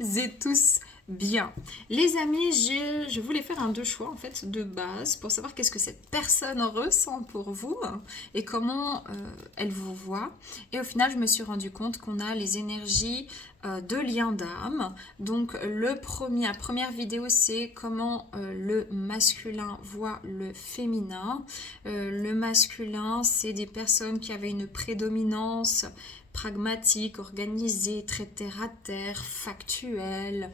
et tous bien. Les amis, je voulais faire un deux choix en fait de base pour savoir qu'est-ce que cette personne ressent pour vous et comment elle vous voit. Et au final, je me suis rendu compte qu'on a les énergies de lien d'âme. Donc la première vidéo, c'est comment le masculin voit le féminin. Le masculin, c'est des personnes qui avaient une prédominance pragmatique, organisé, très terre à terre, factuel,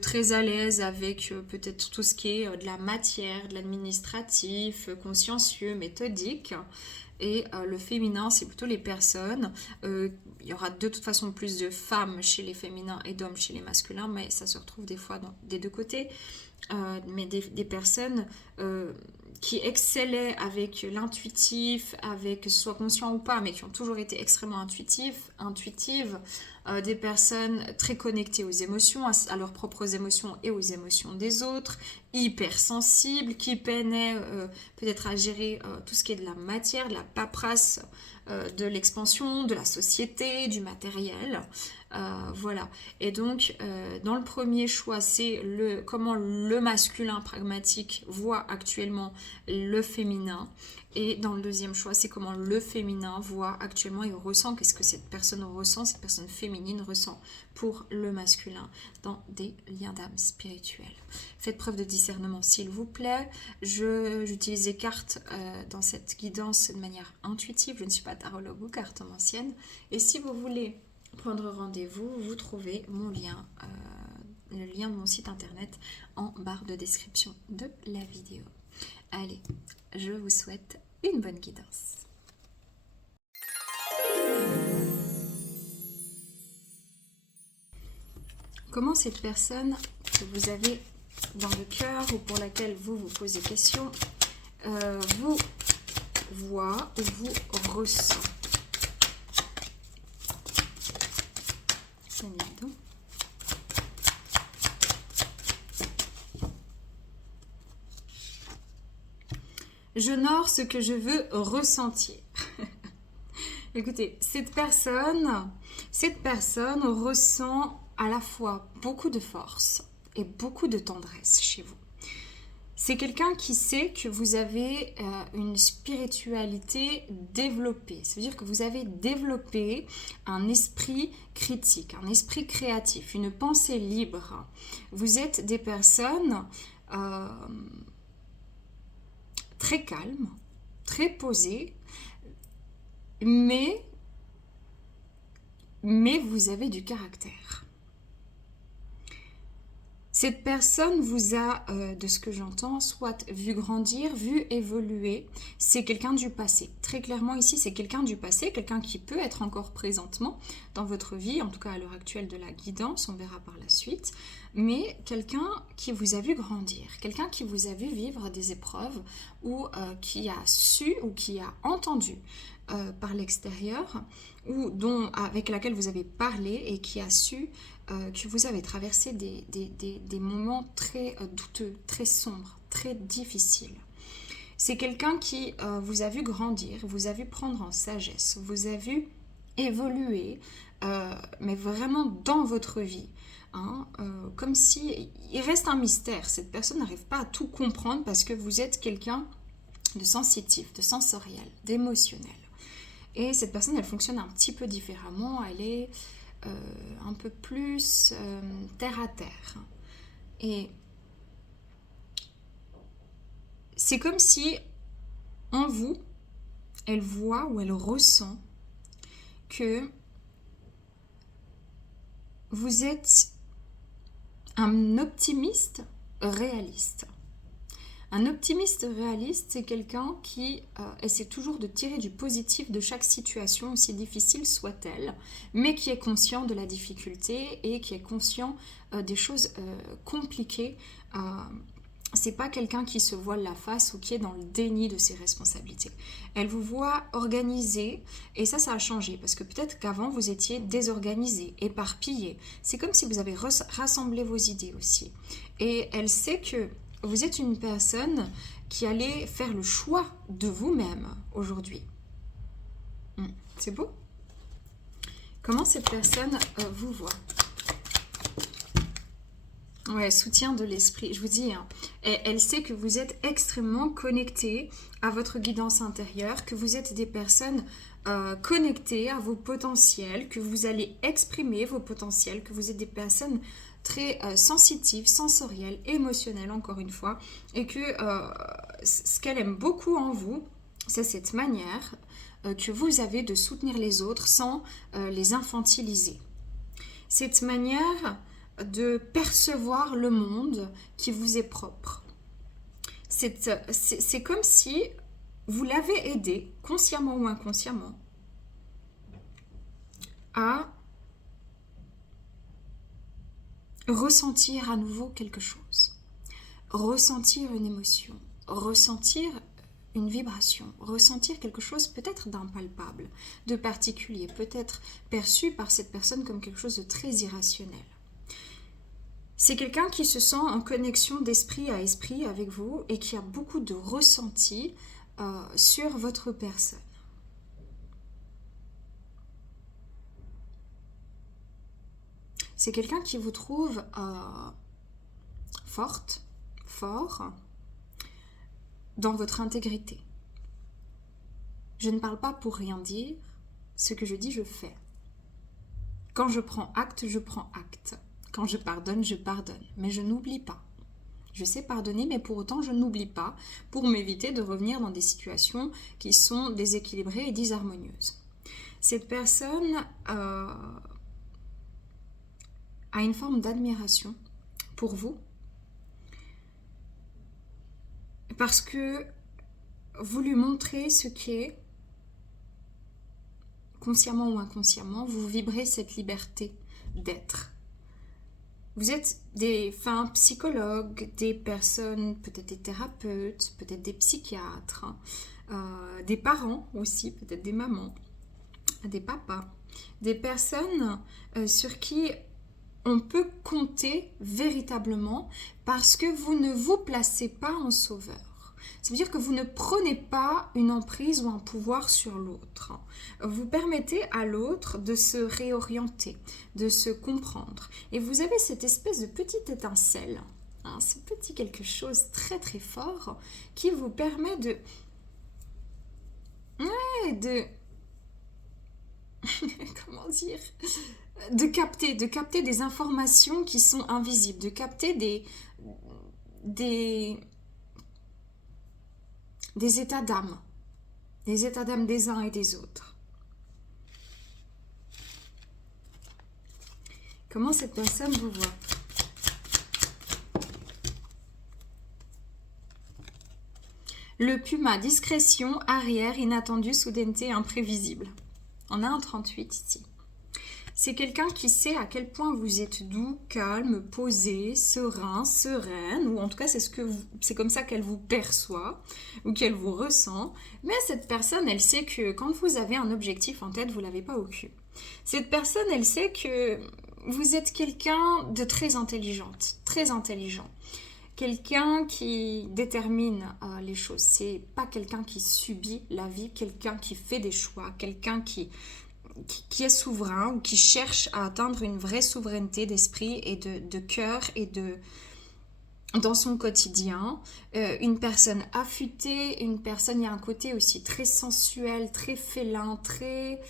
très à l'aise avec peut-être tout ce qui est de la matière, de l'administratif, consciencieux, méthodique. Et le féminin, c'est plutôt les personnes. Il y aura de toute façon plus de femmes chez les féminins et d'hommes chez les masculins, mais ça se retrouve des fois des deux côtés. Mais des personnes qui excellaient avec l'intuitif, avec que ce soit conscient ou pas, mais qui ont toujours été extrêmement intuitives, des personnes très connectées aux émotions, à leurs propres émotions et aux émotions des autres, hypersensibles, qui peinaient peut-être à gérer tout ce qui est de la matière, de la paperasse, de l'expansion, de la société, du matériel. Voilà. Et donc, dans le premier choix, c'est comment le masculin pragmatique voit actuellement le féminin. Et dans le deuxième choix, c'est comment le féminin voit actuellement et ressent, qu'est-ce que cette personne ressent, cette personne féminine ressent pour le masculin dans des liens d'âme spirituels. Faites preuve de discernement, s'il vous plaît. J'utilise les cartes dans cette guidance de manière intuitive. Je ne suis pas tarologue ou cartomancienne. Et si vous voulez prendre rendez-vous, vous trouvez mon lien, le lien de mon site internet en barre de description de la vidéo. Allez, je vous souhaite une bonne guidance. Comment cette personne que vous avez dans le cœur ou pour laquelle vous vous posez question vous voit ou vous ressent? C'est évident. J'honore ce que je veux ressentir. Écoutez, cette personne ressent à la fois beaucoup de force et beaucoup de tendresse chez vous. C'est quelqu'un qui sait que vous avez une spiritualité développée. Ça veut dire que vous avez développé un esprit critique, un esprit créatif, une pensée libre. Vous êtes des personnes très calmes, très posées, mais vous avez du caractère. Cette personne vous a, de ce que j'entends, soit vu grandir, vu évoluer. C'est quelqu'un du passé. Très clairement ici, c'est quelqu'un du passé, quelqu'un qui peut être encore présentement dans votre vie, en tout cas à l'heure actuelle de la guidance, on verra par la suite, mais quelqu'un qui vous a vu grandir, quelqu'un qui vous a vu vivre des épreuves ou qui a su ou qui a entendu par l'extérieur ou avec laquelle vous avez parlé et qui a su que vous avez traversé des moments très douteux, très sombres, très difficiles. C'est quelqu'un qui vous a vu grandir, vous a vu prendre en sagesse, vous a vu évoluer, mais vraiment dans votre vie. Comme si il reste un mystère. Cette personne n'arrive pas à tout comprendre parce que vous êtes quelqu'un de sensitif, de sensoriel, d'émotionnel. Et cette personne, elle fonctionne un petit peu différemment. Elle est un peu plus terre à terre. Et c'est comme si en vous, elle voit ou elle ressent que vous êtes un optimiste réaliste. Un optimiste réaliste, c'est quelqu'un qui essaie toujours de tirer du positif de chaque situation, aussi difficile soit-elle, mais qui est conscient de la difficulté et qui est conscient des choses compliquées. C'est pas quelqu'un qui se voile la face ou qui est dans le déni de ses responsabilités. Elle vous voit organisé et ça a changé parce que peut-être qu'avant vous étiez désorganisé, éparpillé. C'est comme si vous avez rassemblé vos idées aussi. Et elle sait que vous êtes une personne qui allait faire le choix de vous-même aujourd'hui. C'est beau? Comment cette personne vous voit? Ouais, soutien de l'esprit. Je vous dis, hein, elle sait que vous êtes extrêmement connectés à votre guidance intérieure, que vous êtes des personnes connectées à vos potentiels, que vous allez exprimer vos potentiels, que vous êtes des personnes très sensitives, sensorielles, émotionnelles, encore une fois, et que ce qu'elle aime beaucoup en vous, c'est cette manière que vous avez de soutenir les autres sans les infantiliser. Cette manière de percevoir le monde qui vous est propre. C'est comme si vous l'avez aidé, consciemment ou inconsciemment, à ressentir à nouveau quelque chose, ressentir une émotion, ressentir une vibration, ressentir quelque chose peut-être d'impalpable, de particulier, peut-être perçu par cette personne comme quelque chose de très irrationnel. C'est quelqu'un qui se sent en connexion d'esprit à esprit avec vous et qui a beaucoup de ressenti sur votre personne. C'est quelqu'un qui vous trouve forte, fort, dans votre intégrité. Je ne parle pas pour rien dire, ce que je dis, je fais. Quand je prends acte, je prends acte. Quand je pardonne, mais je n'oublie pas. Je sais pardonner, mais pour autant, je n'oublie pas pour m'éviter de revenir dans des situations qui sont déséquilibrées et disharmonieuses. Cette personne a une forme d'admiration pour vous parce que vous lui montrez ce qu'est, consciemment ou inconsciemment, vous vibrez cette liberté d'être. Vous êtes des psychologues, des personnes, peut-être des thérapeutes, peut-être des psychiatres, des parents aussi, peut-être des mamans, des papas, des personnes sur qui on peut compter véritablement parce que vous ne vous placez pas en sauveur. Ça veut dire que vous ne prenez pas une emprise ou un pouvoir sur l'autre. Vous permettez à l'autre de se réorienter, de se comprendre. Et vous avez cette espèce de petite étincelle, ce petit quelque chose très très fort qui vous permet de comment dire, de capter des informations qui sont invisibles, de capter des états d'âme, des uns et des autres. Comment cette personne vous voit? Le puma, discrétion, arrière, inattendue, soudaineté, imprévisible. On a un 38 ici. C'est quelqu'un qui sait à quel point vous êtes doux, calme, posé, serein, sereine, ou en tout cas c'est comme ça qu'elle vous perçoit ou qu'elle vous ressent. Mais cette personne, elle sait que quand vous avez un objectif en tête, vous ne l'avez pas au cul. Cette personne, elle sait que vous êtes quelqu'un de très intelligente, très intelligent. Quelqu'un qui détermine les choses. C'est pas quelqu'un qui subit la vie, quelqu'un qui fait des choix, quelqu'un qui est souverain ou qui cherche à atteindre une vraie souveraineté d'esprit et de cœur et dans son quotidien. Une personne affûtée, il y a un côté aussi très sensuel, très félin, très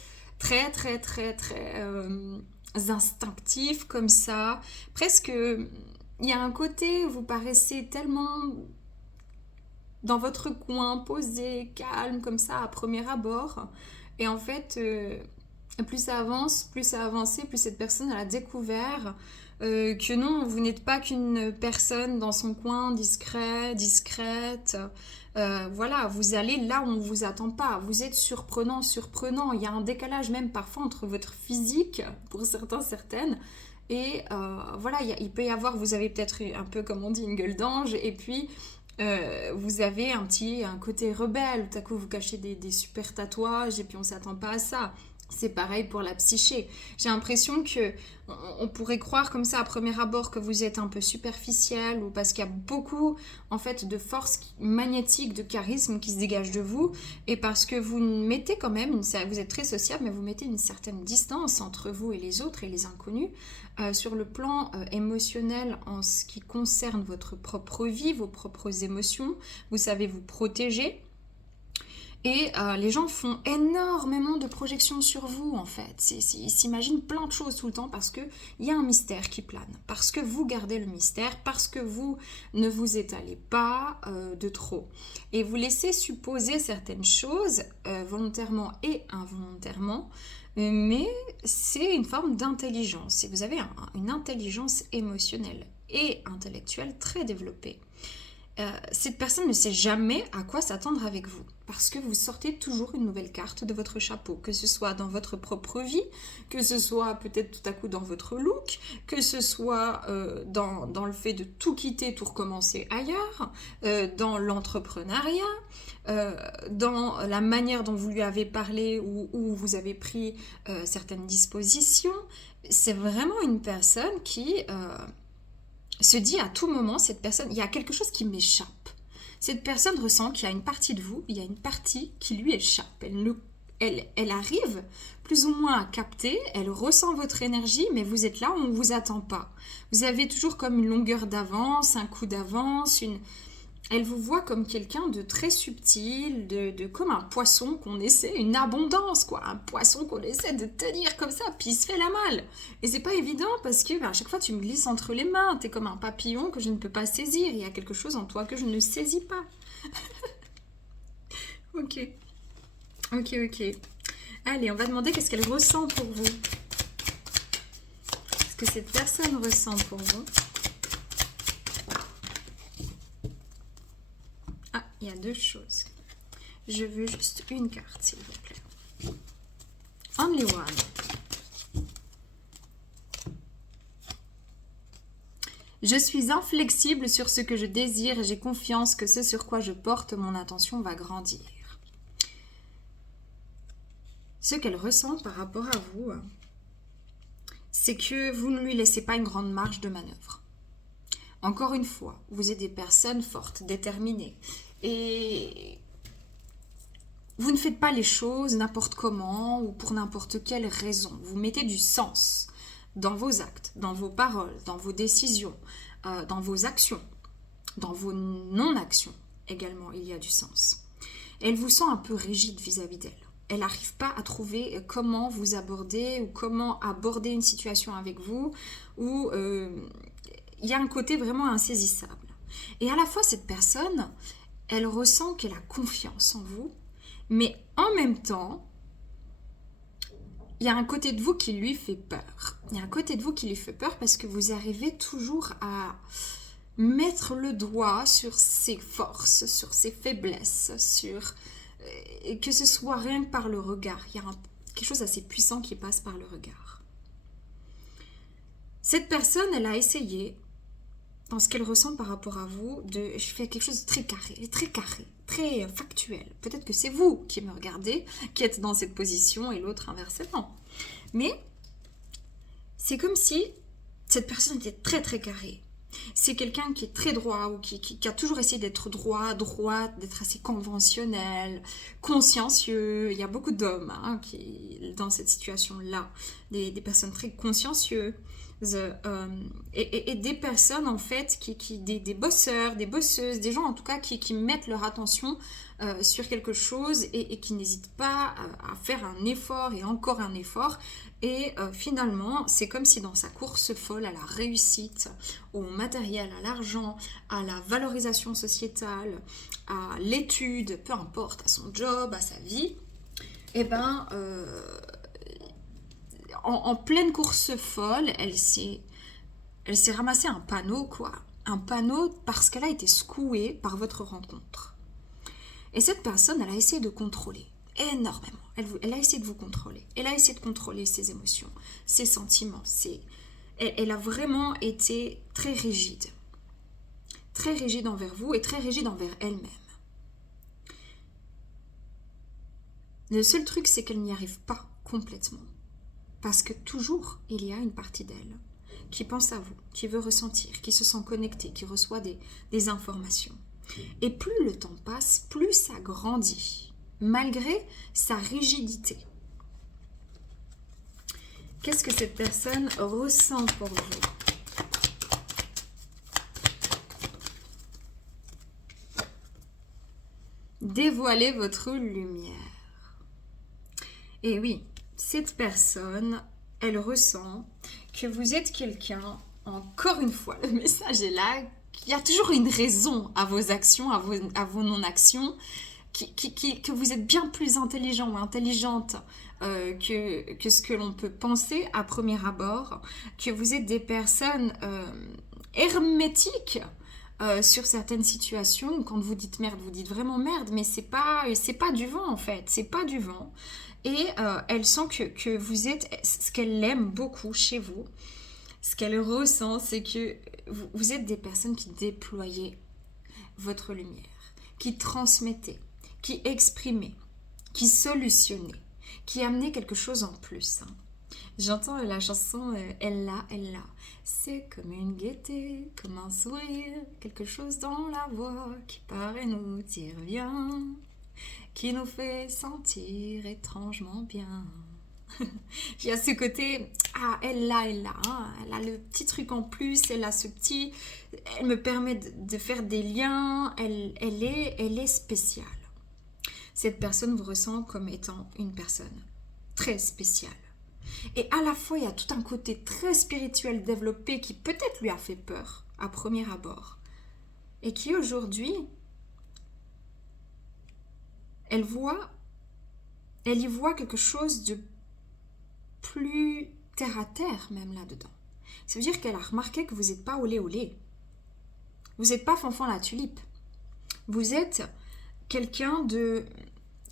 instinctif comme ça. Presque, il y a un côté, vous paraissez tellement dans votre coin, posé, calme, comme ça, à premier abord. Et en fait, plus ça avance, plus ça a avancé, plus cette personne a découvert que non, vous n'êtes pas qu'une personne dans son coin, discrète. Voilà, vous allez là où on ne vous attend pas. Vous êtes surprenant. Il y a un décalage même parfois entre votre physique, pour certaines, et voilà, il peut y avoir, vous avez peut-être un peu, comme on dit, une gueule d'ange, et puis vous avez un côté rebelle, tout à coup vous cachez des super tatouages, et puis on ne s'attend pas à ça. C'est pareil pour la psyché. J'ai l'impression que on pourrait croire comme ça à premier abord que vous êtes un peu superficiel ou parce qu'il y a beaucoup en fait de force magnétique, de charisme qui se dégage de vous et parce que vous mettez quand même, vous êtes très sociable mais vous mettez une certaine distance entre vous et les autres et les inconnus sur le plan émotionnel en ce qui concerne votre propre vie, vos propres émotions. Vous savez vous protéger. Et les gens font énormément de projections sur vous, en fait. Ils s'imaginent plein de choses tout le temps parce qu'il y a un mystère qui plane. Parce que vous gardez le mystère, parce que vous ne vous étalez pas de trop. Et vous laissez supposer certaines choses, volontairement et involontairement, mais c'est une forme d'intelligence. Et vous avez une intelligence émotionnelle et intellectuelle très développée. Cette personne ne sait jamais à quoi s'attendre avec vous parce que vous sortez toujours une nouvelle carte de votre chapeau, que ce soit dans votre propre vie, que ce soit peut-être tout à coup dans votre look, que ce soit dans le fait de tout quitter, tout recommencer ailleurs, dans l'entrepreneuriat, dans la manière dont vous lui avez parlé ou où vous avez pris certaines dispositions. C'est vraiment une personne qui se dit à tout moment, cette personne, il y a quelque chose qui m'échappe. Cette personne ressent qu'il y a une partie de vous, il y a une partie qui lui échappe. Elle arrive plus ou moins à capter, elle ressent votre énergie, mais vous êtes là où on ne vous attend pas. Vous avez toujours comme une longueur d'avance, un coup d'avance, elle vous voit comme quelqu'un de très subtil, comme un poisson qu'on essaie, une abondance, quoi. Un poisson qu'on essaie de tenir comme ça, puis il se fait la malle. Et c'est pas évident parce que à chaque fois tu me glisses entre les mains, t'es comme un papillon que je ne peux pas saisir. Il y a quelque chose en toi que je ne saisis pas. Ok. Allez, on va demander qu'est-ce qu'elle ressent pour vous. Qu'est-ce que cette personne ressent pour vous? Ah, il y a deux choses. Je veux juste une carte, s'il vous plaît. Only one. Je suis inflexible sur ce que je désire et j'ai confiance que ce sur quoi je porte mon attention va grandir. Ce qu'elle ressent par rapport à vous, c'est que vous ne lui laissez pas une grande marge de manœuvre. Encore une fois, vous êtes des personnes fortes, déterminées. Et vous ne faites pas les choses n'importe comment ou pour n'importe quelle raison. Vous mettez du sens dans vos actes, dans vos paroles, dans vos décisions, dans vos actions, dans vos non-actions également, il y a du sens. Elle vous sent un peu rigide vis-à-vis d'elle. Elle n'arrive pas à trouver comment vous aborder ou comment aborder une situation avec vous ou il y a un côté vraiment insaisissable. Et à la fois, cette personne, elle ressent qu'elle a confiance en vous, mais en même temps, il y a un côté de vous qui lui fait peur. Il y a un côté de vous qui lui fait peur parce que vous arrivez toujours à mettre le doigt sur ses forces, sur ses faiblesses, sur que ce soit rien que par le regard. Il y a quelque chose d'assez puissant qui passe par le regard. Cette personne, elle a essayé, dans ce qu'elle ressent par rapport à vous, je fais quelque chose de très carré, très factuel. Peut-être que c'est vous qui me regardez, qui êtes dans cette position et l'autre inversement. Mais c'est comme si cette personne était très très carrée. C'est quelqu'un qui est très droit ou qui a toujours essayé d'être droite, d'être assez conventionnel, consciencieux. Il y a beaucoup d'hommes qui dans cette situation-là, des personnes très consciencieuses. Et des personnes en fait des bosseurs, des bosseuses, des gens en tout cas qui mettent leur attention sur quelque chose et qui n'hésitent pas à faire un effort et encore un effort et finalement c'est comme si dans sa course folle à la réussite, au matériel, à l'argent, à la valorisation sociétale, à l'étude, peu importe, à son job, à sa vie, et ben en pleine course folle, elle s'est ramassée un panneau, quoi. Un panneau parce qu'elle a été secouée par votre rencontre. Et cette personne, elle a essayé de contrôler énormément. Elle a essayé de vous contrôler. Elle a essayé de contrôler ses émotions, ses sentiments. Elle a vraiment été très rigide. Très rigide envers vous et très rigide envers elle-même. Le seul truc, c'est qu'elle n'y arrive pas complètement. Parce que toujours, il y a une partie d'elle qui pense à vous, qui veut ressentir, qui se sent connectée, qui reçoit des informations. Et plus le temps passe, plus ça grandit, malgré sa rigidité. Qu'est-ce que cette personne ressent pour vous? Dévoilez votre lumière. Et oui, cette personne, elle ressent que vous êtes quelqu'un, encore une fois, le message est là, qu'il y a toujours une raison à vos actions, à vos non-actions, que vous êtes bien plus intelligent ou intelligente que ce que l'on peut penser à premier abord, que vous êtes des personnes hermétiques sur certaines situations. Quand vous dites merde, vous dites vraiment merde, mais c'est pas du vent en fait, c'est pas du vent. Et elle sent que vous êtes, ce qu'elle aime beaucoup chez vous, ce qu'elle ressent, c'est que vous êtes des personnes qui déployaient votre lumière, qui transmettez, qui exprimez, qui solutionnez, qui amenez quelque chose en plus. J'entends la chanson Elle l'a. C'est comme une gaieté, comme un sourire, quelque chose dans la voix qui paraît nous dire bien, qui nous fait sentir étrangement bien. Il y a ce côté, elle l'a, elle a le petit truc en plus, elle a ce petit, elle me permet de faire des liens, elle est spéciale. Cette personne vous ressent comme étant une personne très spéciale. Et à la fois, il y a tout un côté très spirituel développé qui peut-être lui a fait peur à premier abord. Et qui aujourd'hui, elle y voit quelque chose de plus terre à terre même là-dedans. Ça veut dire qu'elle a remarqué que vous n'êtes pas olé olé. Vous n'êtes pas fanfan la tulipe. Vous êtes quelqu'un de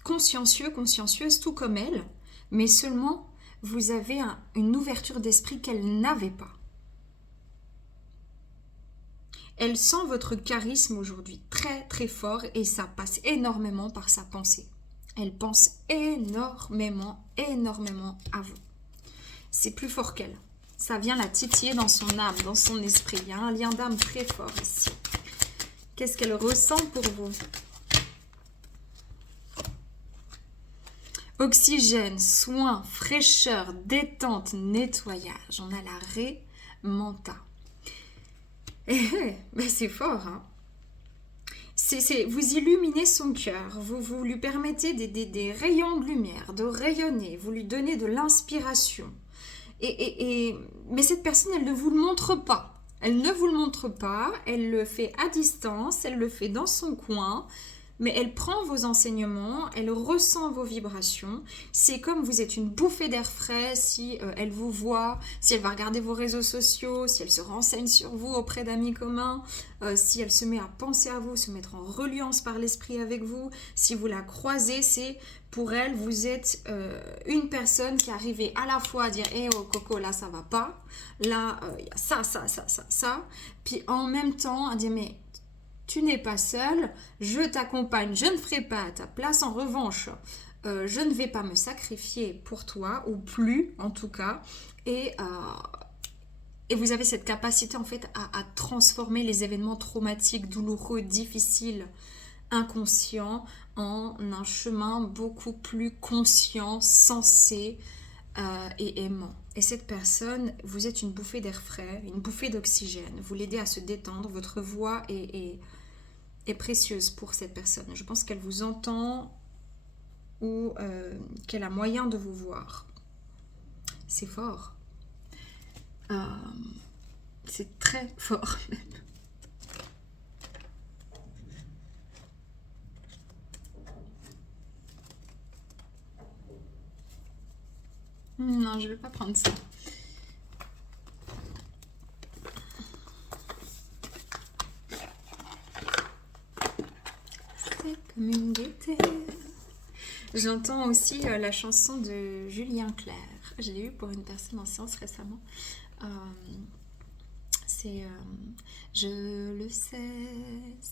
consciencieux, consciencieuse, tout comme elle, mais seulement vous avez une ouverture d'esprit qu'elle n'avait pas. Elle sent votre charisme aujourd'hui très très fort et ça passe énormément par sa pensée. Elle pense énormément à vous. C'est plus fort qu'elle. Ça vient la titiller dans son âme, dans son esprit. Il y a un lien d'âme très fort ici. Qu'est-ce qu'elle ressent pour vous? Oxygène, soin, fraîcheur, détente, nettoyage. On a l'arrêt mental. Mais c'est fort, hein? Vous illuminez son cœur, vous lui permettez des rayons de lumière, de rayonner, vous lui donnez de l'inspiration. Mais cette personne, elle ne vous le montre pas. Elle ne vous le montre pas, elle le fait à distance, elle le fait dans son coin, mais elle prend vos enseignements, elle ressent vos vibrations. C'est comme vous êtes une bouffée d'air frais si elle vous voit, si elle va regarder vos réseaux sociaux, si elle se renseigne sur vous auprès d'amis communs, si elle se met à penser à vous, se mettre en reliance par l'esprit avec vous, si vous la croisez, c'est pour elle, vous êtes une personne qui est arrivée à la fois à dire « oh Coco, là ça va pas, là il y a ça », puis en même temps à dire « mais tu n'es pas seule, je t'accompagne, je ne ferai pas à ta place. En revanche, je ne vais pas me sacrifier pour toi, ou plus en tout cas. » Et vous avez cette capacité en fait à transformer les événements traumatiques, douloureux, difficiles, inconscients, en un chemin beaucoup plus conscient, sensé et aimant. Et cette personne, vous êtes une bouffée d'air frais, une bouffée d'oxygène. Vous l'aidez à se détendre. Votre voix est précieuse pour cette personne. Je pense qu'elle vous entend ou qu'elle a moyen de vous voir. C'est fort. C'est très fort même. Non, je ne vais pas prendre ça. C'est comme une gaieté. J'entends aussi la chanson de Julien Clerc. Je l'ai eue pour une personne en séance récemment. C'est je le sais,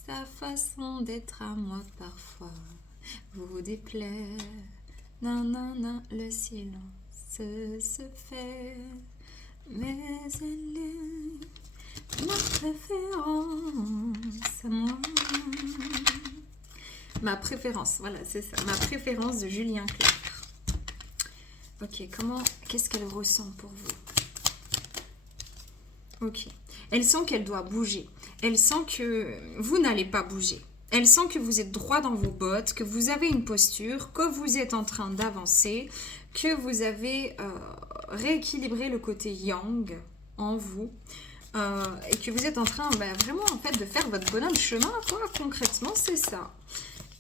sa façon d'être à moi parfois vous déplaît. Nanana, le silence se fait, mais elle est ma préférence à moi. Ma préférence, voilà, c'est ça. Ma préférence de Julien Clerc. Ok, qu'est-ce qu'elle ressent pour vous? Ok. Elle sent qu'elle doit bouger. Elle sent que vous n'allez pas bouger. Elle sent que vous êtes droit dans vos bottes, que vous avez une posture, que vous êtes en train d'avancer, que vous avez rééquilibré le côté yang en vous. Et que vous êtes en train vraiment en fait de faire votre bonhomme chemin, quoi. Concrètement, c'est ça.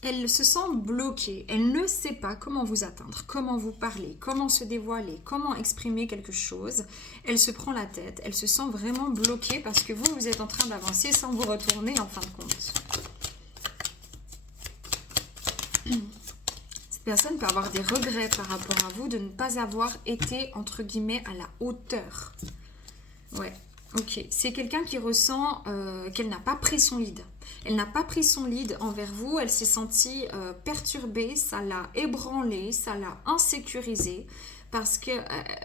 Elle se sent bloquée, elle ne sait pas comment vous atteindre, comment vous parler, comment se dévoiler, comment exprimer quelque chose. Elle se prend la tête, elle se sent vraiment bloquée parce que vous êtes en train d'avancer sans vous retourner en fin de compte. Cette personne peut avoir des regrets par rapport à vous de ne pas avoir été, entre guillemets, à la hauteur. Ouais, ok. C'est quelqu'un qui ressent qu'elle n'a pas pris son lead. Elle n'a pas pris son lead envers vous, elle s'est sentie perturbée, ça l'a ébranlée, ça l'a insécurisée, parce que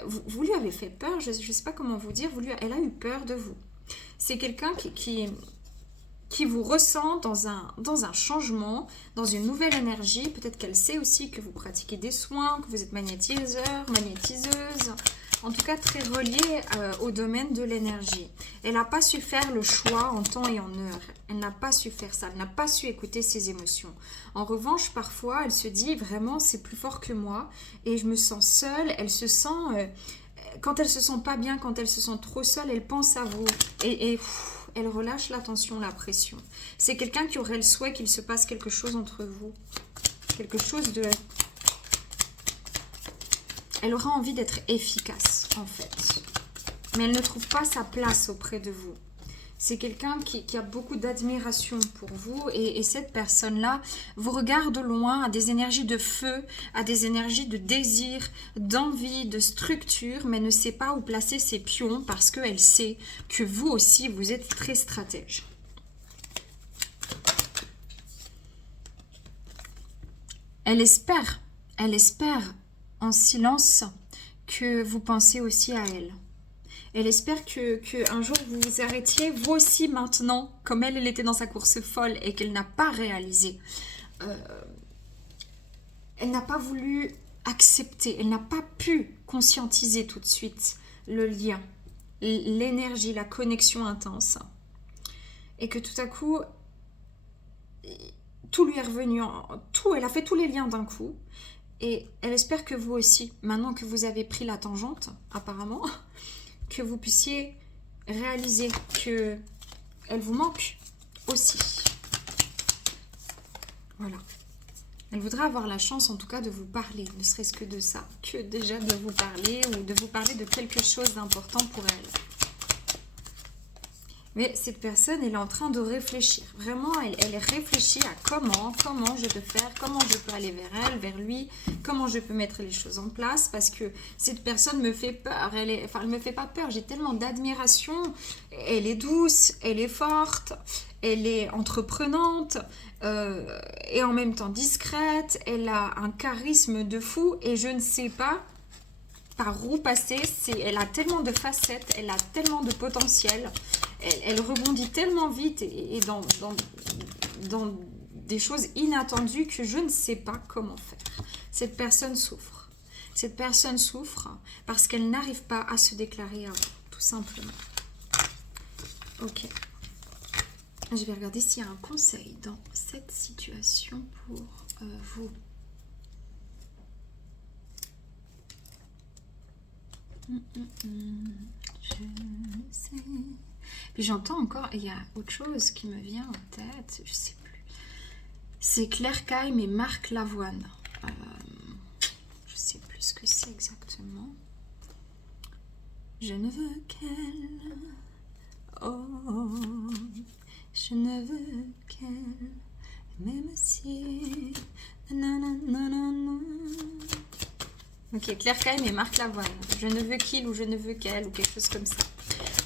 vous lui avez fait peur, je ne sais pas comment vous dire, elle a eu peur de vous. C'est quelqu'un qui vous ressent dans un changement, dans une nouvelle énergie. Peut-être qu'elle sait aussi que vous pratiquez des soins, que vous êtes magnétiseur, magnétiseuse, en tout cas très relié au domaine de l'énergie. Elle n'a pas su faire le choix en temps et en heure. Elle n'a pas su faire ça, elle n'a pas su écouter ses émotions. En revanche, parfois, elle se dit vraiment c'est plus fort que moi et je me sens seule. Elle se sent, quand elle se sent pas bien, quand elle se sent trop seule, elle pense à vous et elle relâche la tension, la pression. C'est quelqu'un qui aurait le souhait qu'il se passe quelque chose entre vous. Quelque chose de... Elle aura envie d'être efficace, en fait. Mais elle ne trouve pas sa place auprès de vous. C'est quelqu'un qui a beaucoup d'admiration pour vous. Et cette personne-là vous regarde de loin, à des énergies de feu, à des énergies de désir, d'envie, de structure, mais ne sait pas où placer ses pions parce qu'elle sait que vous aussi, vous êtes très stratège. Elle espère en silence que vous pensez aussi à elle. Elle espère que un jour vous vous arrêtiez, vous aussi maintenant, comme elle était dans sa course folle et qu'elle n'a pas réalisé. Elle n'a pas voulu accepter, elle n'a pas pu conscientiser tout de suite le lien, l'énergie, la connexion intense. Et que tout à coup, tout lui est revenu, elle a fait tous les liens d'un coup. Et elle espère que vous aussi, maintenant que vous avez pris la tangente, apparemment, que vous puissiez réaliser que elle vous manque aussi. Voilà. Elle voudrait avoir la chance, en tout cas, de vous parler, ne serait-ce que de ça, que déjà de vous parler ou de vous parler de quelque chose d'important pour elle. Mais cette personne, elle est en train de réfléchir. Vraiment, elle réfléchit à comment je peux faire, comment je peux aller vers elle, vers lui, comment je peux mettre les choses en place. Parce que cette personne me fait peur. Elle me fait pas peur. J'ai tellement d'admiration. Elle est douce, elle est forte, elle est entreprenante et en même temps discrète. Elle a un charisme de fou et je ne sais pas par où passer. Elle a tellement de facettes, elle a tellement de potentiel. Elle rebondit tellement vite et dans des choses inattendues que je ne sais pas comment faire. Cette personne souffre. Cette personne souffre parce qu'elle n'arrive pas à se déclarer à vous, tout simplement. Ok. Je vais regarder s'il y a un conseil dans cette situation pour vous. Je sais. Puis j'entends encore, il y a autre chose qui me vient en tête, je sais plus. C'est Claire Kaim et Marc Lavoine. Je sais plus ce que c'est exactement. Je ne veux qu'elle. Oh, je ne veux qu'elle. Même si. Nanana. Ok, Claire Kaim et Marc Lavoine. Je ne veux qu'il ou je ne veux qu'elle ou quelque chose comme ça.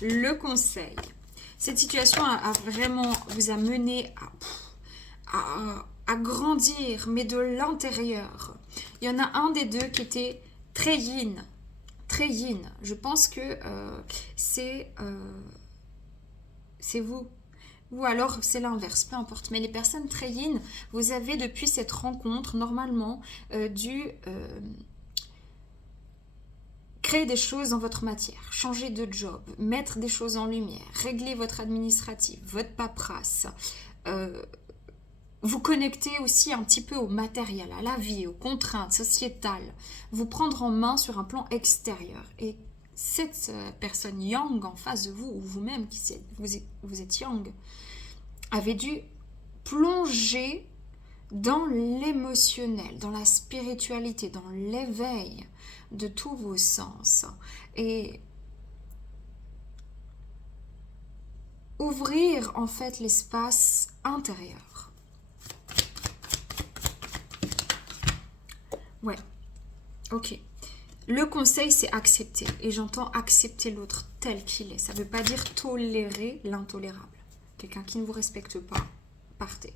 Le conseil. Cette situation vous a mené à grandir, mais de l'intérieur. Il y en a un des deux qui était très yin. Très yin. Je pense que c'est vous. Ou alors c'est l'inverse, peu importe. Mais les personnes très yin, vous avez depuis cette rencontre, normalement, dû créer des choses dans votre matière, changer de job, mettre des choses en lumière, régler votre administratif, votre paperasse, vous connecter aussi un petit peu au matériel, à la vie, aux contraintes sociétales, vous prendre en main sur un plan extérieur. Et cette personne yang en face de vous, ou vous-même, vous êtes yang, avait dû plonger dans l'émotionnel, dans la spiritualité, dans l'éveil de tous vos sens. Et ouvrir en fait l'espace intérieur. Ouais, ok. Le conseil, c'est accepter. Et j'entends accepter l'autre tel qu'il est. Ça ne veut pas dire tolérer l'intolérable. Quelqu'un qui ne vous respecte pas, partez.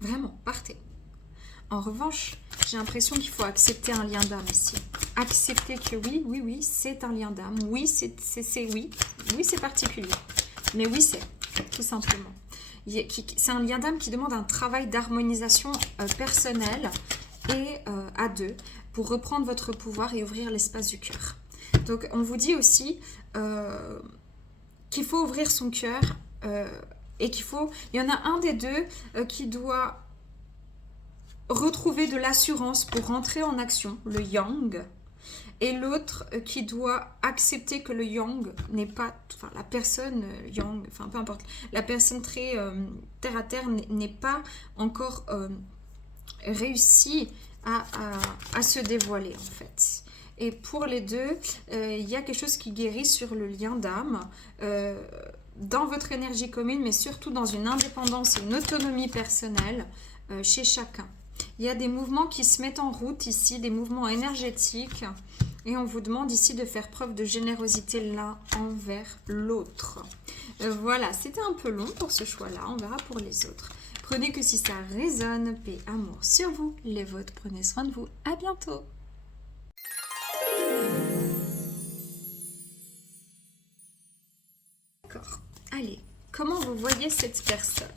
Vraiment, partez. En revanche, j'ai l'impression qu'il faut accepter un lien d'âme ici. Accepter que oui, c'est un lien d'âme. Oui, c'est oui. Oui, c'est particulier. Mais oui, c'est, tout simplement. C'est un lien d'âme qui demande un travail d'harmonisation personnelle et à deux pour reprendre votre pouvoir et ouvrir l'espace du cœur. Donc, on vous dit aussi qu'il faut ouvrir son cœur et qu'il faut... Il y en a un des deux qui doit retrouver de l'assurance pour rentrer en action, le yang, et l'autre qui doit accepter que le yang n'est pas, enfin la personne yang, enfin peu importe, la personne très terre à terre n'est pas encore réussi à se dévoiler en fait. Et pour les deux, il y a quelque chose qui guérit sur le lien d'âme, dans votre énergie commune, mais surtout dans une indépendance et une autonomie personnelle chez chacun. Il y a des mouvements qui se mettent en route ici, des mouvements énergétiques, et on vous demande ici de faire preuve de générosité l'un envers l'autre. Voilà, c'était un peu long pour ce choix-là, on verra pour les autres. Prenez que si ça résonne, paix, amour sur vous, les vôtres, prenez soin de vous, à bientôt. D'accord, allez, comment vous voyez cette personne ?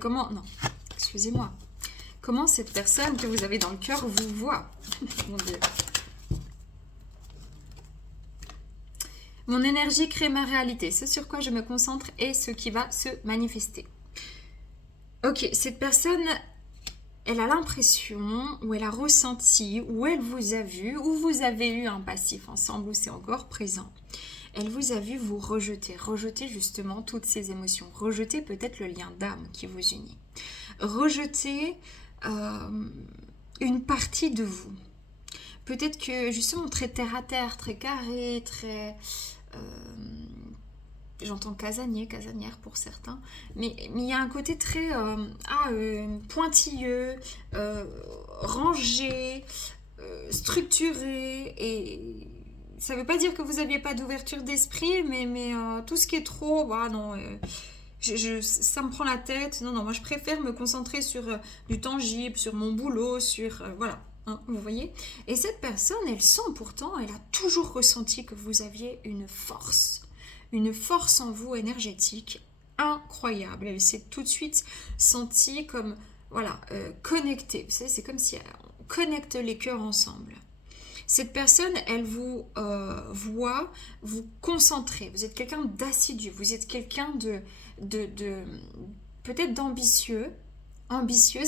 Comment, non, excusez-moi. Comment cette personne que vous avez dans le cœur vous voit? Mon Dieu. Mon énergie crée ma réalité. Ce sur quoi je me concentre est ce qui va se manifester. Ok, cette personne, elle a l'impression, ou elle a ressenti, ou elle vous a vu, ou vous avez eu un passif ensemble, ou c'est encore présent. Elle vous a vu vous rejeter justement toutes ces émotions, rejeter peut-être le lien d'âme qui vous unit, rejeter une partie de vous. Peut-être que justement très terre à terre, très carré, très... j'entends casanière pour certains, mais il y a un côté très pointilleux, rangé, structuré, et ça ne veut pas dire que vous n'aviez pas d'ouverture d'esprit, mais tout ce qui est trop, bah non, ça me prend la tête. Non, moi je préfère me concentrer sur du tangible, sur mon boulot, sur... voilà, hein, vous voyez. Et cette personne, elle sent pourtant, elle a toujours ressenti que vous aviez une force en vous énergétique incroyable. Elle s'est tout de suite sentie comme, voilà, connectée. Vous savez, c'est comme si on connecte les cœurs ensemble. Cette personne, elle vous voit vous concentrer. Vous êtes quelqu'un d'assidu. Vous êtes quelqu'un de peut-être d'ambitieuse,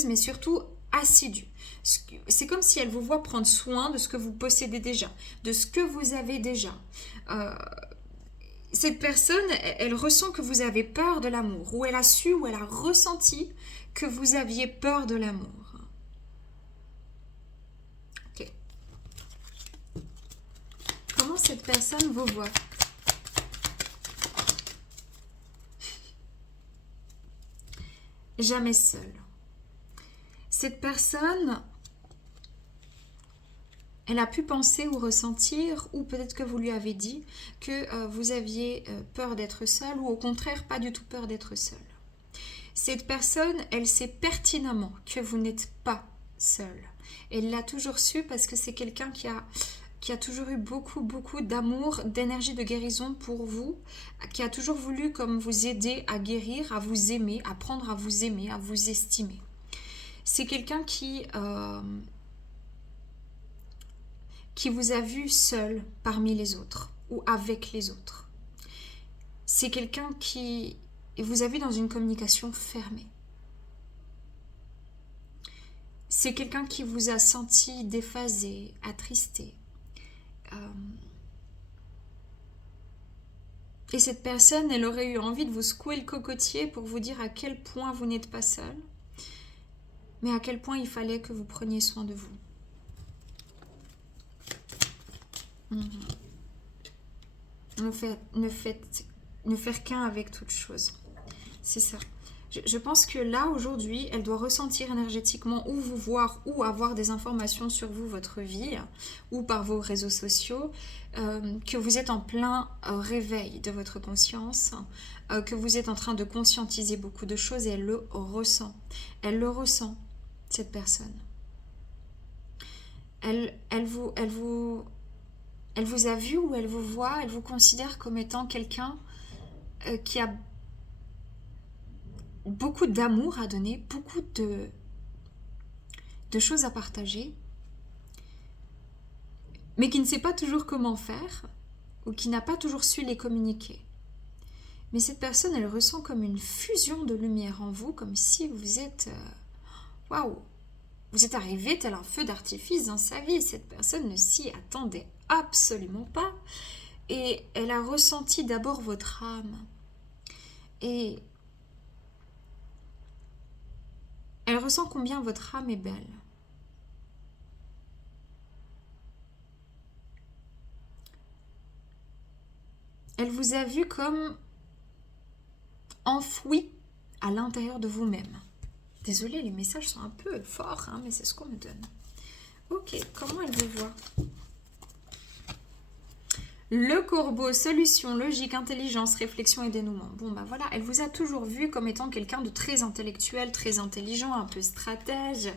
mais surtout assidu. C'est comme si elle vous voit prendre soin de ce que vous possédez déjà, de ce que vous avez déjà. Cette personne, elle ressent que vous avez peur de l'amour, ou elle a su, ou elle a ressenti que vous aviez peur de l'amour. Comment cette personne vous voit? Jamais seule. Cette personne, Elle a pu penser ou ressentir, ou peut-être que vous lui avez dit que vous aviez peur d'être seul, ou au contraire pas du tout peur d'être seul. Cette personne, elle sait pertinemment que vous n'êtes pas seul. Elle l'a toujours su parce que c'est quelqu'un qui a toujours eu beaucoup d'amour, d'énergie de guérison pour vous, qui a toujours voulu comme vous aider à guérir, à vous aimer, apprendre à vous aimer, à vous estimer. C'est quelqu'un qui vous a vu seul parmi les autres ou avec les autres. C'est quelqu'un qui vous a vu dans une communication fermée. C'est quelqu'un qui vous a senti déphasé, attristé. Et cette personne, elle aurait eu envie de vous secouer le cocotier pour vous dire à quel point vous n'êtes pas seul, mais à quel point il fallait que vous preniez soin de vous. Ne faire qu'un avec toute chose. C'est ça. Je pense que là, aujourd'hui, elle doit ressentir énergétiquement ou vous voir ou avoir des informations sur vous, votre vie, ou par vos réseaux sociaux, que vous êtes en plein réveil de votre conscience, que vous êtes en train de conscientiser beaucoup de choses et elle le ressent. Elle le ressent, cette personne. Elle vous a vu ou elle vous voit, elle vous considère comme étant quelqu'un qui a beaucoup d'amour à donner, beaucoup de choses à partager, mais qui ne sait pas toujours comment faire ou qui n'a pas toujours su les communiquer. Mais cette personne, elle ressent comme une fusion de lumière en vous, comme si vous êtes... Waouh! Vous êtes arrivé tel un feu d'artifice dans sa vie. Cette personne ne s'y attendait absolument pas. Et elle a ressenti d'abord votre âme. Et elle ressent combien votre âme est belle. Elle vous a vu comme enfoui à l'intérieur de vous-même. Désolée, les messages sont un peu forts, hein, mais c'est ce qu'on me donne. Ok, comment elle vous voit? Le corbeau, solution, logique, intelligence, réflexion et dénouement. Bon, bah voilà, elle vous a toujours vu comme étant quelqu'un de très intellectuel, très intelligent, un peu stratège,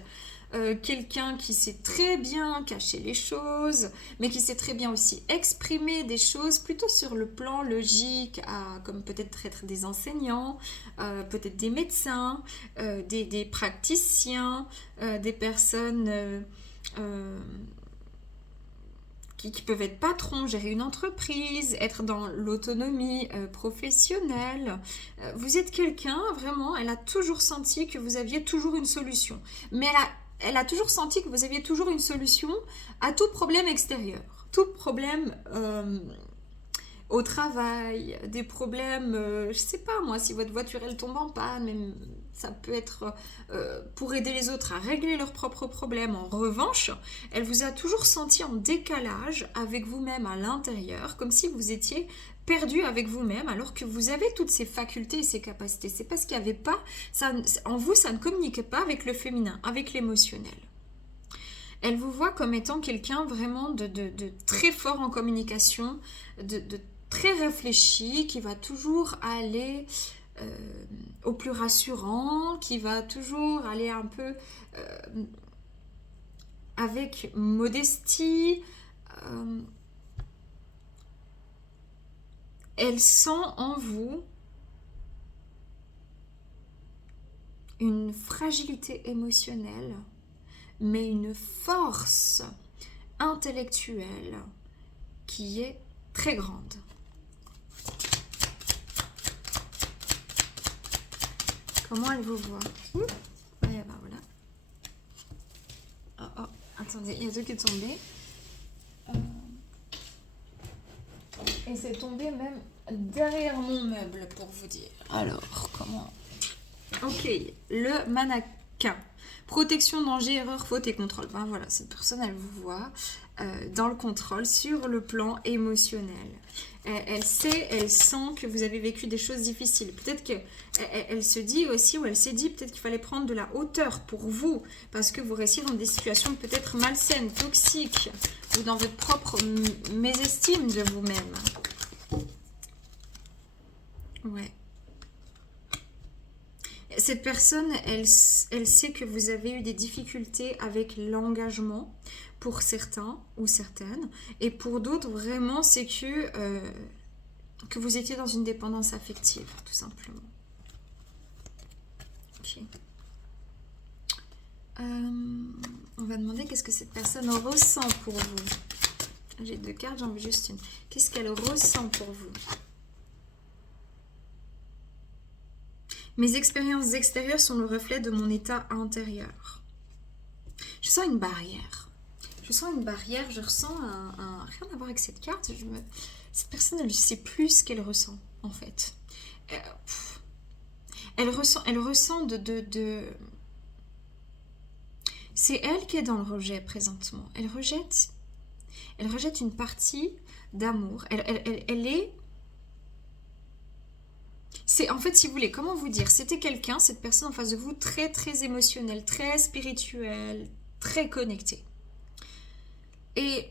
quelqu'un qui sait très bien cacher les choses, mais qui sait très bien aussi exprimer des choses plutôt sur le plan logique, comme peut-être être des enseignants, peut-être des médecins, des praticiens, des personnes... qui peuvent être patrons, gérer une entreprise, être dans l'autonomie professionnelle. Vous êtes quelqu'un, vraiment, elle a toujours senti que vous aviez toujours une solution. Mais elle a toujours senti que vous aviez toujours une solution à tout problème extérieur. Tout problème au travail, des problèmes, je sais pas moi, si votre voiture elle tombe en panne, même ça peut être pour aider les autres à régler leurs propres problèmes. En revanche, elle vous a toujours senti en décalage avec vous-même à l'intérieur, comme si vous étiez perdu avec vous-même, alors que vous avez toutes ces facultés et ces capacités. C'est parce qu'il n'y avait pas, en vous, ça ne communiquait pas avec le féminin, avec l'émotionnel. Elle vous voit comme étant quelqu'un vraiment de très fort en communication, de très réfléchi, qui va toujours aller au plus rassurant, qui va toujours aller un peu avec modestie. Elle sent en vous une fragilité émotionnelle, mais une force intellectuelle qui est très grande. Comment elle vous voit? Ouais, ben voilà. Oh, attendez, il y a deux qui est tombé. Et c'est tombé même derrière mon meuble, pour vous dire. Alors, comment? Ok, le mannequin. Protection, danger, erreur, faute et contrôle. Ben voilà, cette personne, elle vous voit. dans le contrôle sur le plan émotionnel. Elle sait, elle sent que vous avez vécu des choses difficiles. Peut-être qu'elle se dit aussi, ou elle s'est dit peut-être qu'il fallait prendre de la hauteur pour vous, parce que vous restiez dans des situations peut-être malsaines, toxiques, ou dans votre propre mésestime de vous-même. Ouais. Cette personne, elle sait que vous avez eu des difficultés avec l'engagement, pour certains ou certaines, et pour d'autres, vraiment, c'est que vous étiez dans une dépendance affective, tout simplement. Ok. On va demander qu'est-ce que cette personne ressent pour vous. J'ai 2 cartes, j'en veux juste une. Qu'est-ce qu'elle ressent pour vous? Mes expériences extérieures sont le reflet de mon état intérieur. Je sens une barrière. Je sens une barrière, je ressens rien à voir avec cette carte. Cette personne, elle ne sait plus ce qu'elle ressent, en fait. Elle ressent C'est elle qui est dans le rejet présentement. Elle rejette une partie d'amour. Elle est... C'est en fait, si vous voulez, comment vous dire, c'était quelqu'un, cette personne en face de vous, très très émotionnel, très spirituel, très connecté. Et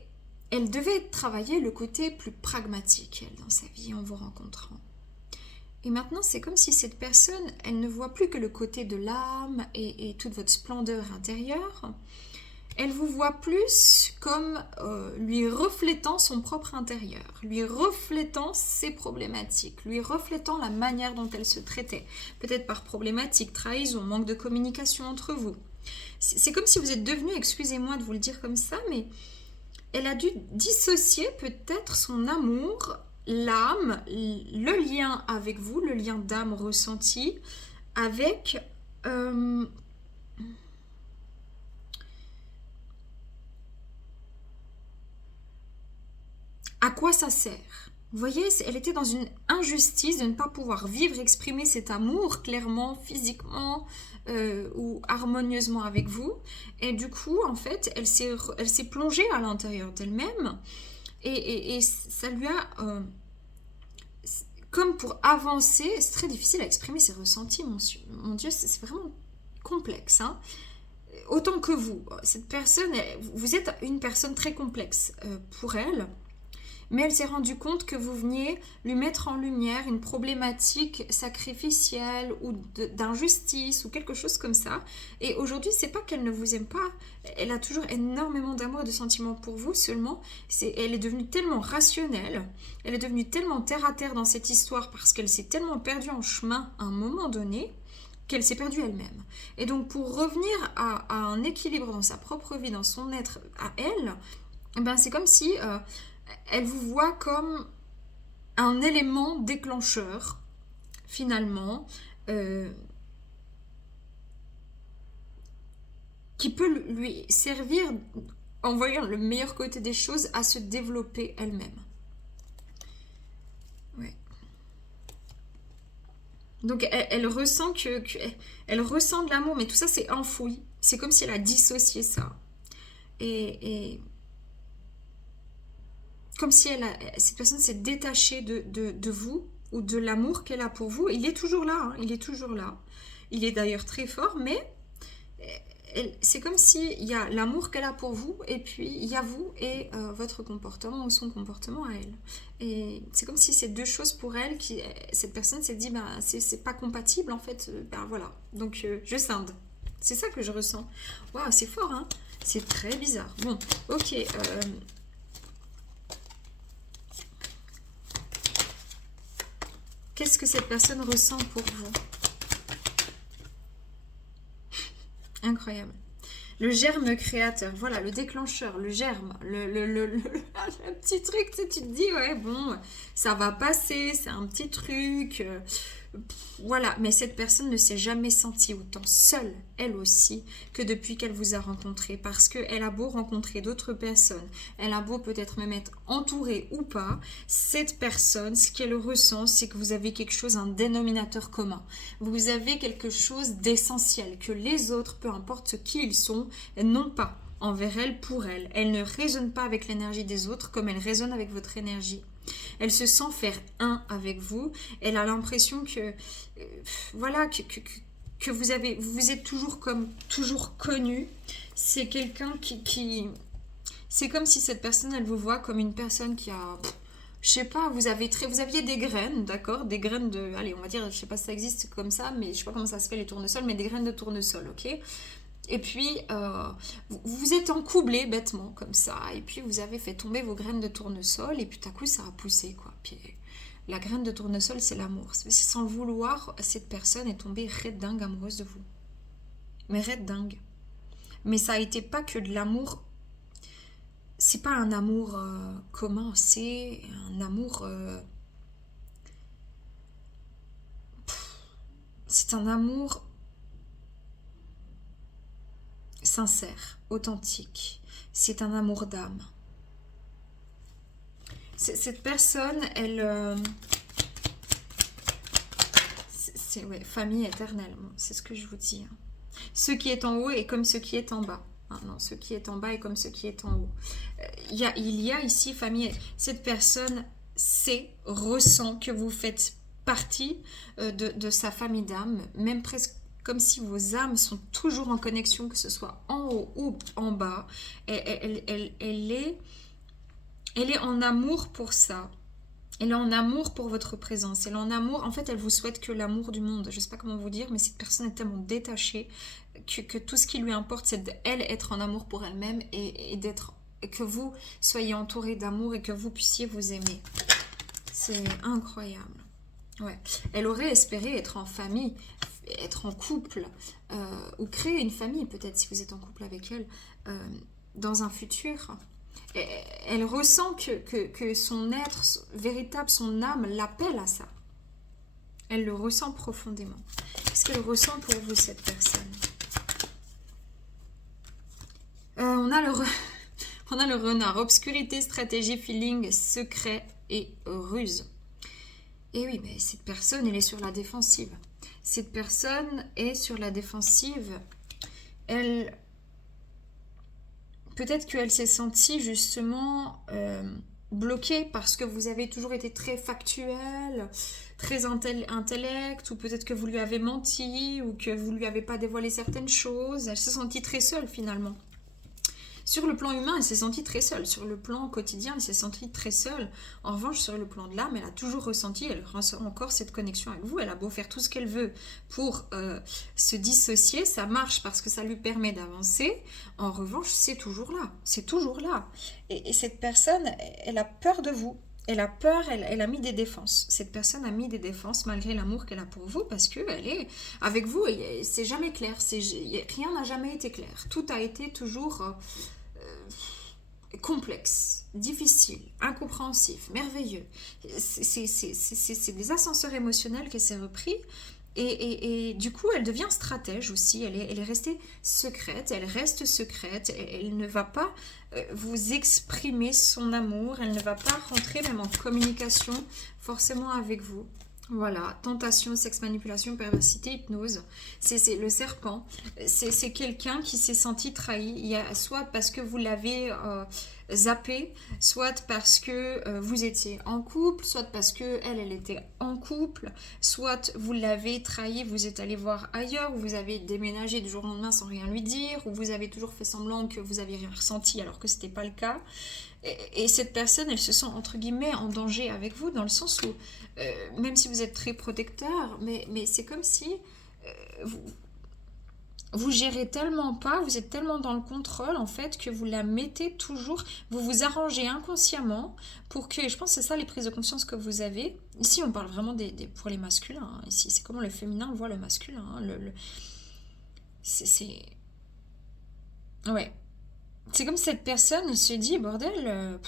elle devait travailler le côté plus pragmatique, elle, dans sa vie, en vous rencontrant. Et maintenant, c'est comme si cette personne, elle ne voit plus que le côté de l'âme et toute votre splendeur intérieure. Elle vous voit plus comme lui reflétant son propre intérieur, lui reflétant ses problématiques, lui reflétant la manière dont elle se traitait. Peut-être par problématique, trahison, manque de communication entre vous. C'est comme si vous êtes devenu, excusez-moi de vous le dire comme ça, mais elle a dû dissocier peut-être son amour, l'âme, le lien avec vous, le lien d'âme ressenti, avec... à quoi ça sert? Vous voyez, elle était dans une injustice de ne pas pouvoir vivre, exprimer cet amour clairement, physiquement ou harmonieusement avec vous. Et du coup, en fait, elle s'est plongée à l'intérieur d'elle-même et ça lui a... comme pour avancer, c'est très difficile à exprimer ses ressentis, mon Dieu, c'est vraiment complexe. Hein. Autant que vous, cette personne, vous êtes une personne très complexe pour elle. Mais elle s'est rendue compte que vous veniez lui mettre en lumière une problématique sacrificielle ou d'injustice ou quelque chose comme ça. Et aujourd'hui, c'est pas qu'elle ne vous aime pas. Elle a toujours énormément d'amour et de sentiments pour vous. Seulement, elle est devenue tellement rationnelle, elle est devenue tellement terre à terre dans cette histoire parce qu'elle s'est tellement perdue en chemin à un moment donné qu'elle s'est perdue elle-même. Et donc, pour revenir à un équilibre dans sa propre vie, dans son être à elle, ben c'est comme si... elle vous voit comme un élément déclencheur, finalement, qui peut lui servir, en voyant le meilleur côté des choses, à se développer elle-même. Ouais. Donc, elle ressent elle ressent de l'amour, mais tout ça, c'est enfoui. C'est comme si elle a dissocié ça. Et comme si cette personne s'est détachée de vous ou de l'amour qu'elle a pour vous. Il est toujours là, hein, il est toujours là. Il est d'ailleurs très fort, mais c'est comme s'il y a l'amour qu'elle a pour vous et puis il y a vous et votre comportement ou son comportement à elle. Et c'est comme si ces deux choses pour elle, cette personne s'est dit, bah, c'est pas compatible en fait, bah, voilà. Donc je scinde. C'est ça que je ressens. Waouh, c'est fort, hein. C'est très bizarre. Bon, ok. Qu'est-ce que cette personne ressent pour vous? Incroyable. Le germe créateur, voilà, le déclencheur, le germe, le petit truc, tu te dis, ouais, bon, ça va passer, c'est un petit truc, voilà. Mais cette personne ne s'est jamais sentie autant seule, elle aussi, que depuis qu'elle vous a rencontré, parce qu'elle a beau rencontrer d'autres personnes, elle a beau peut-être même être entourée ou pas, cette personne, ce qu'elle ressent, c'est que vous avez quelque chose, un dénominateur commun. Vous avez quelque chose d'essentiel, que les autres, peu importe qui ils sont, n'ont pas envers elle, pour elle. Elle ne résonne pas avec l'énergie des autres comme elle résonne avec votre énergie. Elle se sent faire un avec vous. Elle a l'impression que, voilà, que vous êtes toujours connu. C'est quelqu'un qui... C'est comme si cette personne, elle vous voit comme une personne qui a... Je sais pas, vous aviez des graines, d'accord? Des graines de... Allez, on va dire, je sais pas si ça existe comme ça, mais je sais pas comment ça se fait les tournesols, mais des graines de tournesol, ok? Et puis, vous êtes encoublé bêtement, comme ça, et puis vous avez fait tomber vos graines de tournesol, et puis tout à coup, ça a poussé, quoi. Puis, la graine de tournesol, c'est l'amour. Sans le vouloir, cette personne est tombée raide dingue amoureuse de vous. Mais raide dingue. Mais ça a été pas que de l'amour... C'est pas un amour commun, c'est un amour... c'est un amour sincère, authentique. C'est un amour d'âme. Cette personne, elle... c'est ouais, famille éternelle, c'est ce que je vous dis. Ce qui est en haut est comme ce qui est en bas. Non, ce qui est en bas est comme ce qui est en haut. Il y a ici, famille, cette personne sait, ressent que vous faites partie de sa famille d'âme, même presque comme si vos âmes sont toujours en connexion, que ce soit en haut ou en bas. Elle est en amour pour ça. Elle est en amour pour votre présence. Elle est en amour. En fait, elle vous souhaite que l'amour du monde. Je ne sais pas comment vous dire, mais cette personne est tellement détachée que tout ce qui lui importe, c'est d'elle être en amour pour elle-même et que vous soyez entouré d'amour et que vous puissiez vous aimer. C'est incroyable. Ouais. Elle aurait espéré être en famille, être en couple, ou créer une famille, peut-être si vous êtes en couple avec elle, dans un futur. Elle ressent que son être véritable, son âme, l'appelle à ça. Elle le ressent profondément. Qu'est-ce qu'elle ressent pour vous, cette personne? On a le renard. Obscurité, stratégie, feeling, secret et ruse. Et oui, mais cette personne, elle est sur la défensive. Cette personne est sur la défensive. Peut-être qu'elle s'est sentie justement bloquée parce que vous avez toujours été très factuel, très intellect, ou peut-être que vous lui avez menti, ou que vous lui avez pas dévoilé certaines choses. Elle s'est sentie très seule finalement. Sur le plan humain, elle s'est sentie très seule. Sur le plan quotidien, elle s'est sentie très seule. En revanche, sur le plan de l'âme, elle a toujours ressenti, elle ressent encore cette connexion avec vous. Elle a beau faire tout ce qu'elle veut pour se dissocier, ça marche parce que ça lui permet d'avancer. En revanche, c'est toujours là. C'est toujours là. Et cette personne, elle a peur de vous. Elle a peur, elle a mis des défenses. Cette personne a mis des défenses malgré l'amour qu'elle a pour vous parce qu'elle est avec vous. C'est jamais clair. Rien n'a jamais été clair. Tout a été toujours complexe, difficile, incompréhensif, merveilleux. C'est des ascenseurs émotionnels qu'elle s'est repris. Et du coup, elle devient stratège aussi. Elle est restée secrète. Elle reste secrète. Elle ne va pas vous exprimer son amour. Elle ne va pas rentrer même en communication forcément avec vous. Voilà, tentation, sexe, manipulation, perversité, hypnose. C'est le serpent. C'est quelqu'un qui s'est senti trahi. Il y a soit parce que vous l'avez zappé, soit parce que vous étiez en couple, soit parce que elle était en couple, soit vous l'avez trahi, vous êtes allé voir ailleurs, ou vous avez déménagé du jour au lendemain sans rien lui dire, ou vous avez toujours fait semblant que vous avez rien ressenti alors que c'était pas le cas. Et cette personne, elle se sent entre guillemets en danger avec vous, dans le sens où, même si vous êtes très protecteur, mais c'est comme si vous gérez tellement pas, vous êtes tellement dans le contrôle en fait que vous la mettez toujours, vous vous arrangez inconsciemment pour que, et je pense que c'est ça les prises de conscience que vous avez. Ici on parle vraiment pour les masculins, hein. Ici c'est comment le féminin voit le masculin, hein. C'est... Ouais. C'est comme cette personne se dit, bordel,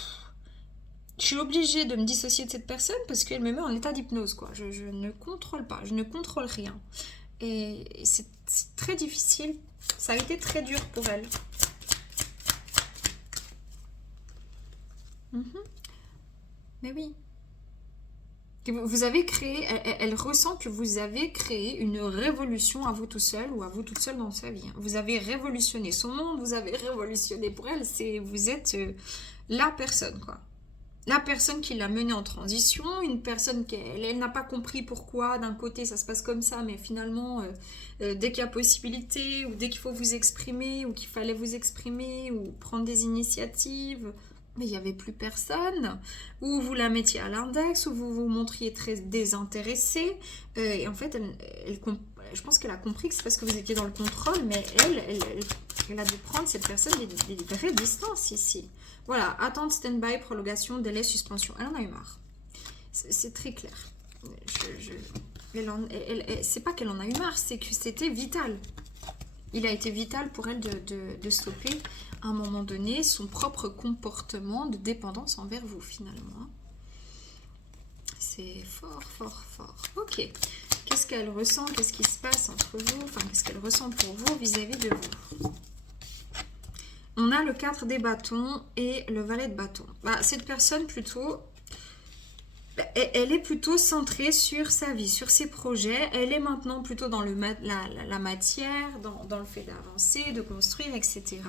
je suis obligée de me dissocier de cette personne parce qu'elle me met en état d'hypnose, quoi. Je ne contrôle pas, je ne contrôle rien. Et c'est très difficile. Ça a été très dur pour elle. Mais oui. Vous avez créé, elle ressent que vous avez créé une révolution à vous tout seul ou à vous toute seule dans sa vie. Vous avez révolutionné son monde, vous avez révolutionné pour elle. Vous êtes la personne, quoi. La personne qui l'a menée en transition, une personne qui elle n'a pas compris pourquoi d'un côté ça se passe comme ça, mais finalement dès qu'il y a possibilité ou dès qu'il faut vous exprimer ou qu'il fallait vous exprimer ou prendre des initiatives, mais il n'y avait plus personne, ou vous la mettiez à l'index, ou vous vous montriez très désintéressé, et en fait je pense qu'elle a compris que c'est parce que vous étiez dans le contrôle, mais elle a dû prendre cette personne des vraies distances ici. Voilà, attente, stand-by, prolongation, délai, suspension. Elle en a eu marre. C'est très clair. C'est pas qu'elle en a eu marre, c'est que c'était vital. Il a été vital pour elle de stopper à un moment donné son propre comportement de dépendance envers vous finalement. C'est fort, fort, fort. Ok. Qu'est-ce qu'elle ressent? Qu'est-ce qui se passe entre vous? Enfin, qu'est-ce qu'elle ressent pour vous vis-à-vis de vous? On a le 4 des bâtons et le valet de bâtons. Cette personne plutôt, elle est plutôt centrée sur sa vie, sur ses projets. Elle est maintenant plutôt dans la matière, dans le fait d'avancer, de construire, etc.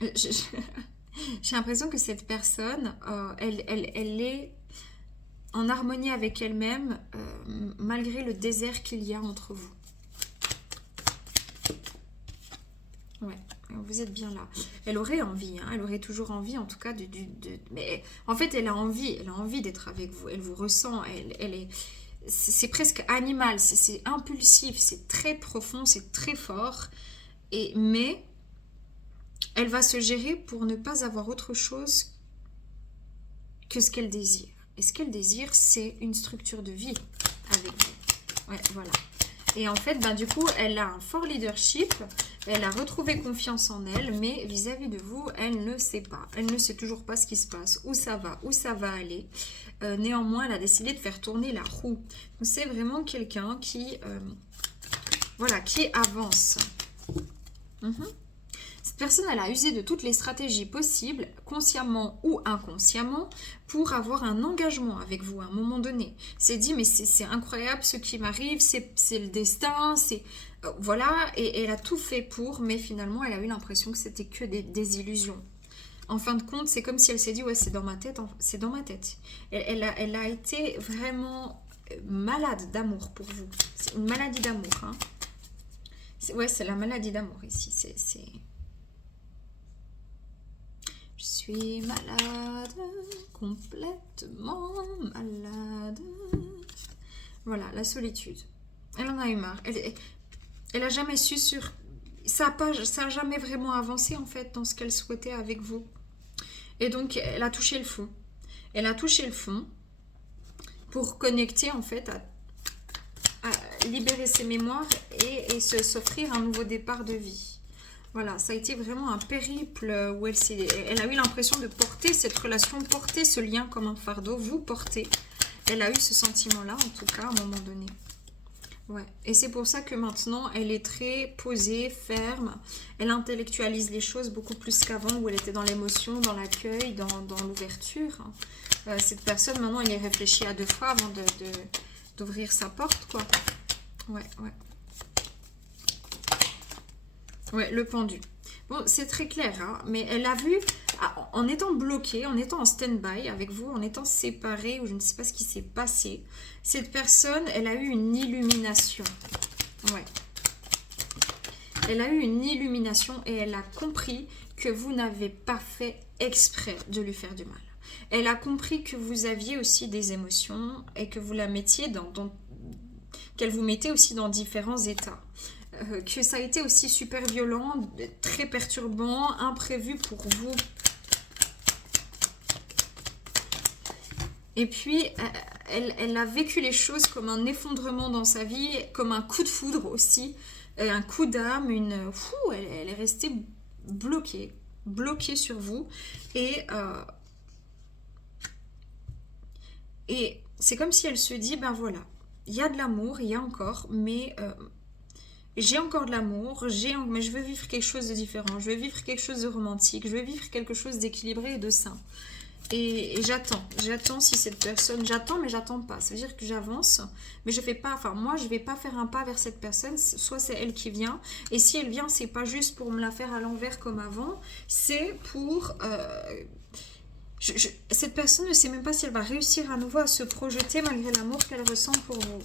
J'ai l'impression que cette personne, elle est en harmonie avec elle-même, malgré le désert qu'il y a entre vous. Ouais, vous êtes bien là. Elle aurait envie, hein, elle aurait toujours envie, en tout cas, mais en fait, elle a envie d'être avec vous. Elle vous ressent, c'est presque animal, c'est impulsif, c'est très profond, c'est très fort. Mais elle va se gérer pour ne pas avoir autre chose que ce qu'elle désire. Et ce qu'elle désire, c'est une structure de vie avec vous. Ouais, voilà. Et en fait, du coup, elle a un fort leadership, elle a retrouvé confiance en elle, mais vis-à-vis de vous, elle ne sait pas. Elle ne sait toujours pas ce qui se passe, où ça va aller. Néanmoins, elle a décidé de faire tourner la roue. C'est vraiment quelqu'un qui avance. Cette personne, elle a usé de toutes les stratégies possibles, consciemment ou inconsciemment, pour avoir un engagement avec vous à un moment donné. C'est dit, mais c'est incroyable ce qui m'arrive, c'est le destin, voilà, et elle a tout fait pour, mais finalement, elle a eu l'impression que c'était que des illusions. En fin de compte, c'est comme si elle s'est dit, ouais, c'est dans ma tête, c'est dans ma tête. Elle a été vraiment malade d'amour pour vous. C'est une maladie d'amour, hein. C'est la maladie d'amour ici, Je suis malade, complètement malade. Voilà, la solitude. Elle en a eu marre. Elle a jamais su ça a jamais vraiment avancé en fait dans ce qu'elle souhaitait avec vous. Et donc, elle a touché le fond. Elle a touché le fond pour connecter en fait à libérer ses mémoires et s'offrir un nouveau départ de vie. Voilà, ça a été vraiment un périple où elle a eu l'impression de porter cette relation, porter ce lien comme un fardeau, vous porter. Elle a eu ce sentiment-là, en tout cas, à un moment donné. Ouais. Et c'est pour ça que maintenant, elle est très posée, ferme. Elle intellectualise les choses beaucoup plus qu'avant, où elle était dans l'émotion, dans l'accueil, dans l'ouverture. Cette personne, maintenant, elle y réfléchit à 2 fois avant d'ouvrir sa porte, quoi. Ouais. Ouais, le pendu. Bon, c'est très clair, hein, mais elle a vu, en étant bloquée, en étant en stand-by avec vous, en étant séparée, ou je ne sais pas ce qui s'est passé, cette personne, elle a eu une illumination. Ouais. Elle a eu une illumination et elle a compris que vous n'avez pas fait exprès de lui faire du mal. Elle a compris que vous aviez aussi des émotions et que vous la mettiez qu'elle vous mettait aussi dans différents états. Que ça a été aussi super violent, très perturbant, imprévu pour vous. Et puis, elle a vécu les choses comme un effondrement dans sa vie, comme un coup de foudre aussi, un coup d'âme, elle est restée bloquée sur vous. Et c'est comme si elle se dit, ben voilà, il y a de l'amour, il y a encore, mais... j'ai encore de l'amour, mais je veux vivre quelque chose de différent, je veux vivre quelque chose de romantique, je veux vivre quelque chose d'équilibré et de sain. Et j'attends si cette personne, j'attends mais j'attends pas, ça veut dire que j'avance, mais je fais pas, enfin moi je vais pas faire un pas vers cette personne, soit c'est elle qui vient, et si elle vient c'est pas juste pour me la faire à l'envers comme avant, c'est pour, cette personne ne sait même pas si elle va réussir à nouveau à se projeter malgré l'amour qu'elle ressent pour vous.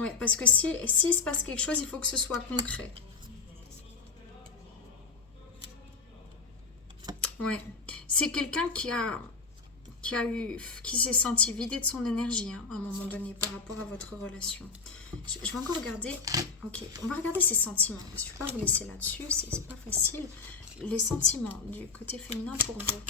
Ouais, parce que s'il se passe quelque chose, il faut que ce soit concret. Ouais, c'est quelqu'un qui s'est senti vidé de son énergie hein, à un moment donné par rapport à votre relation. Je vais encore regarder. Ok, on va regarder ses sentiments. Je ne vais pas vous laisser là-dessus, c'est pas facile. Les sentiments du côté féminin pour vous.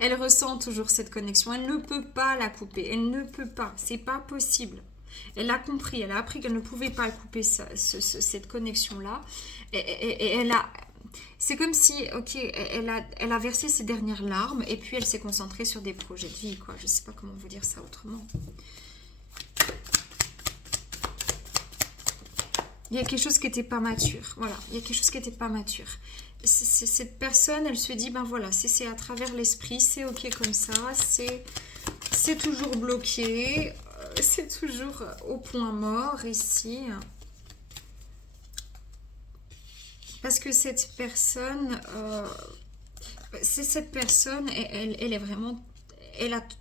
Elle ressent toujours cette connexion. Elle ne peut pas la couper. Elle ne peut pas. C'est pas possible. Elle a compris. Elle a appris qu'elle ne pouvait pas couper cette connexion-là. Et elle a... C'est comme si, ok, elle a versé ses dernières larmes et puis elle s'est concentrée sur des projets de vie, quoi. Je sais pas comment vous dire ça autrement. Il y a quelque chose qui n'était pas mature. Voilà, il y a quelque chose qui n'était pas mature. Cette personne, elle se dit, ben voilà, c'est à travers l'esprit, c'est ok comme ça, c'est toujours bloqué, c'est toujours au point mort ici. Parce que cette personne, elle est vraiment,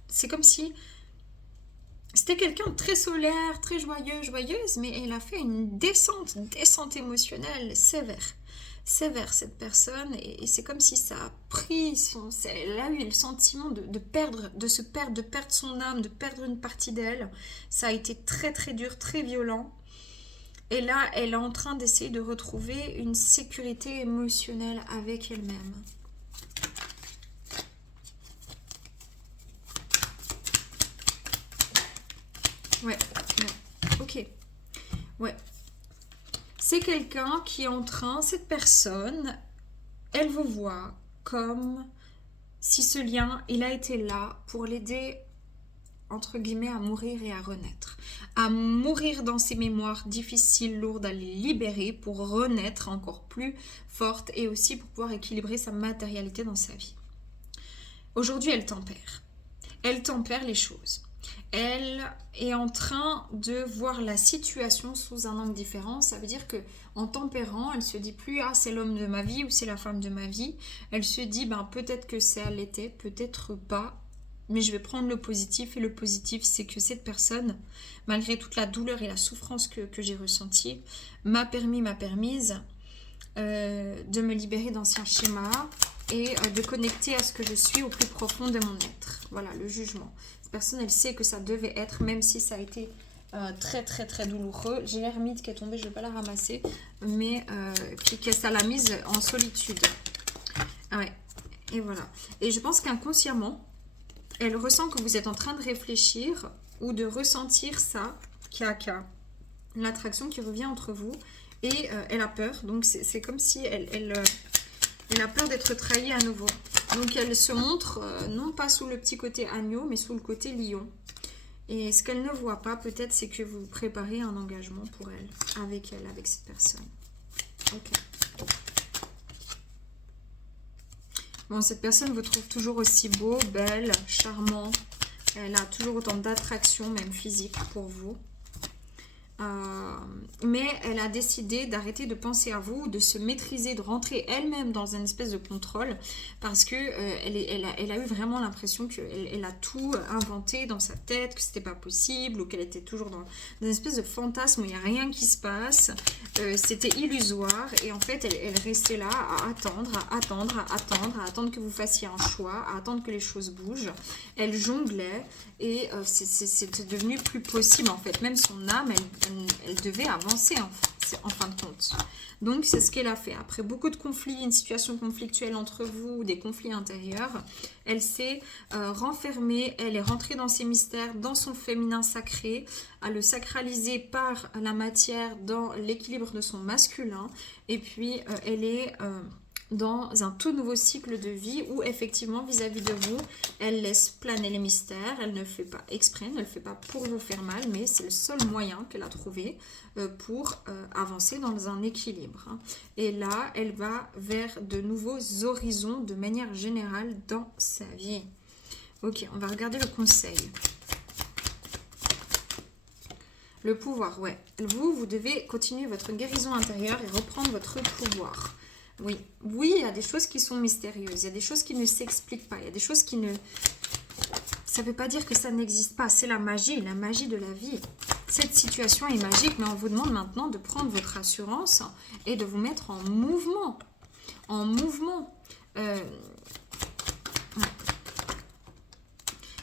c'est comme si c'était quelqu'un de très solaire, très joyeuse, mais elle a fait une descente émotionnelle sévère. Sévère cette personne, et c'est comme si ça a pris elle a eu le sentiment de perdre, de perdre son âme, de perdre une partie d'elle. Ça a été très très dur, très violent. Et là, elle est en train d'essayer de retrouver une sécurité émotionnelle avec elle-même. Ouais, ok. Ouais. C'est quelqu'un qui est en train, cette personne, elle vous voit comme si ce lien, il a été là pour l'aider entre guillemets, à mourir et à renaître. À mourir dans ses mémoires difficiles, lourdes, à les libérer pour renaître encore plus forte et aussi pour pouvoir équilibrer sa matérialité dans sa vie. Aujourd'hui, elle tempère. Elle tempère les choses. Elle est en train de voir la situation sous un angle différent. Ça veut dire que en tempérant, elle se dit plus ah c'est l'homme de ma vie ou c'est la femme de ma vie. Elle se dit ben peut-être que ça l'était, peut-être pas. Mais je vais prendre le positif, et le positif c'est que cette personne, malgré toute la douleur et la souffrance que j'ai ressentie, m'a permise de me libérer d'anciens schémas et de connecter à ce que je suis au plus profond de mon être. Voilà, le jugement. Cette personne, elle sait que ça devait être, même si ça a été très très très douloureux. J'ai l'ermite qui est tombée, je ne vais pas la ramasser, mais puis que ça l'a mise en solitude. Ah ouais, et voilà. Et je pense qu'inconsciemment, elle ressent que vous êtes en train de réfléchir ou de ressentir ça, l'attraction qui revient entre vous, et elle a peur. Donc c'est comme si elle a peur d'être trahie à nouveau. Donc elle se montre non pas sous le petit côté agneau, mais sous le côté lion. Et ce qu'elle ne voit pas, peut-être, c'est que vous préparez un engagement pour elle, avec cette personne. Ok. Bon, cette personne vous trouve toujours aussi beau, belle, charmant. Elle a toujours autant d'attraction, même physique, pour vous. Mais elle a décidé d'arrêter de penser à vous, de se maîtriser, de rentrer elle-même dans une espèce de contrôle, parce que elle a eu vraiment l'impression qu'elle a tout inventé dans sa tête, que c'était pas possible, ou qu'elle était toujours dans une espèce de fantasme où il n'y a rien qui se passe. C'était illusoire, et en fait elle restait là à attendre que vous fassiez un choix, à attendre que les choses bougent. Elle jonglait, et c'est devenu plus possible en fait. Même son âme, elle devait avancer en fin de compte. Donc c'est ce qu'elle a fait. Après beaucoup de conflits, une situation conflictuelle entre vous, des conflits intérieurs, elle s'est renfermée, elle est rentrée dans ses mystères, dans son féminin sacré, à le sacraliser par la matière dans l'équilibre de son masculin. Et puis elle est dans un tout nouveau cycle de vie où effectivement vis-à-vis de vous, elle laisse planer les mystères, elle ne fait pas exprès, ne le fait pas pour vous faire mal, mais c'est le seul moyen qu'elle a trouvé pour avancer dans un équilibre. Hein. Et là, elle va vers de nouveaux horizons de manière générale dans sa vie. Ok, on va regarder le conseil. Le pouvoir, ouais. Vous devez continuer votre guérison intérieure et reprendre votre pouvoir. Oui, oui, il y a des choses qui sont mystérieuses, il y a des choses qui ne s'expliquent pas, il y a des choses qui ne... Ça ne veut pas dire que ça n'existe pas, c'est la magie de la vie. Cette situation est magique, mais on vous demande maintenant de prendre votre assurance et de vous mettre en mouvement. En mouvement.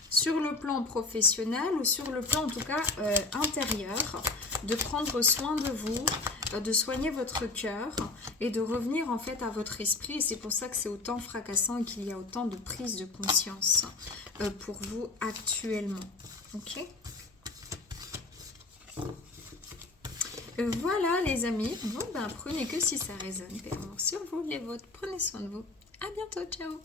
Sur le plan professionnel ou sur le plan en tout cas intérieur, de prendre soin de vous, de soigner votre cœur et de revenir en fait à votre esprit. Et c'est pour ça que c'est autant fracassant et qu'il y a autant de prise de conscience pour vous actuellement. Ok ? Voilà les amis. Bon ben prenez que si ça résonne. Paix, amour sur vous, les vôtres. Prenez soin de vous. À bientôt. Ciao.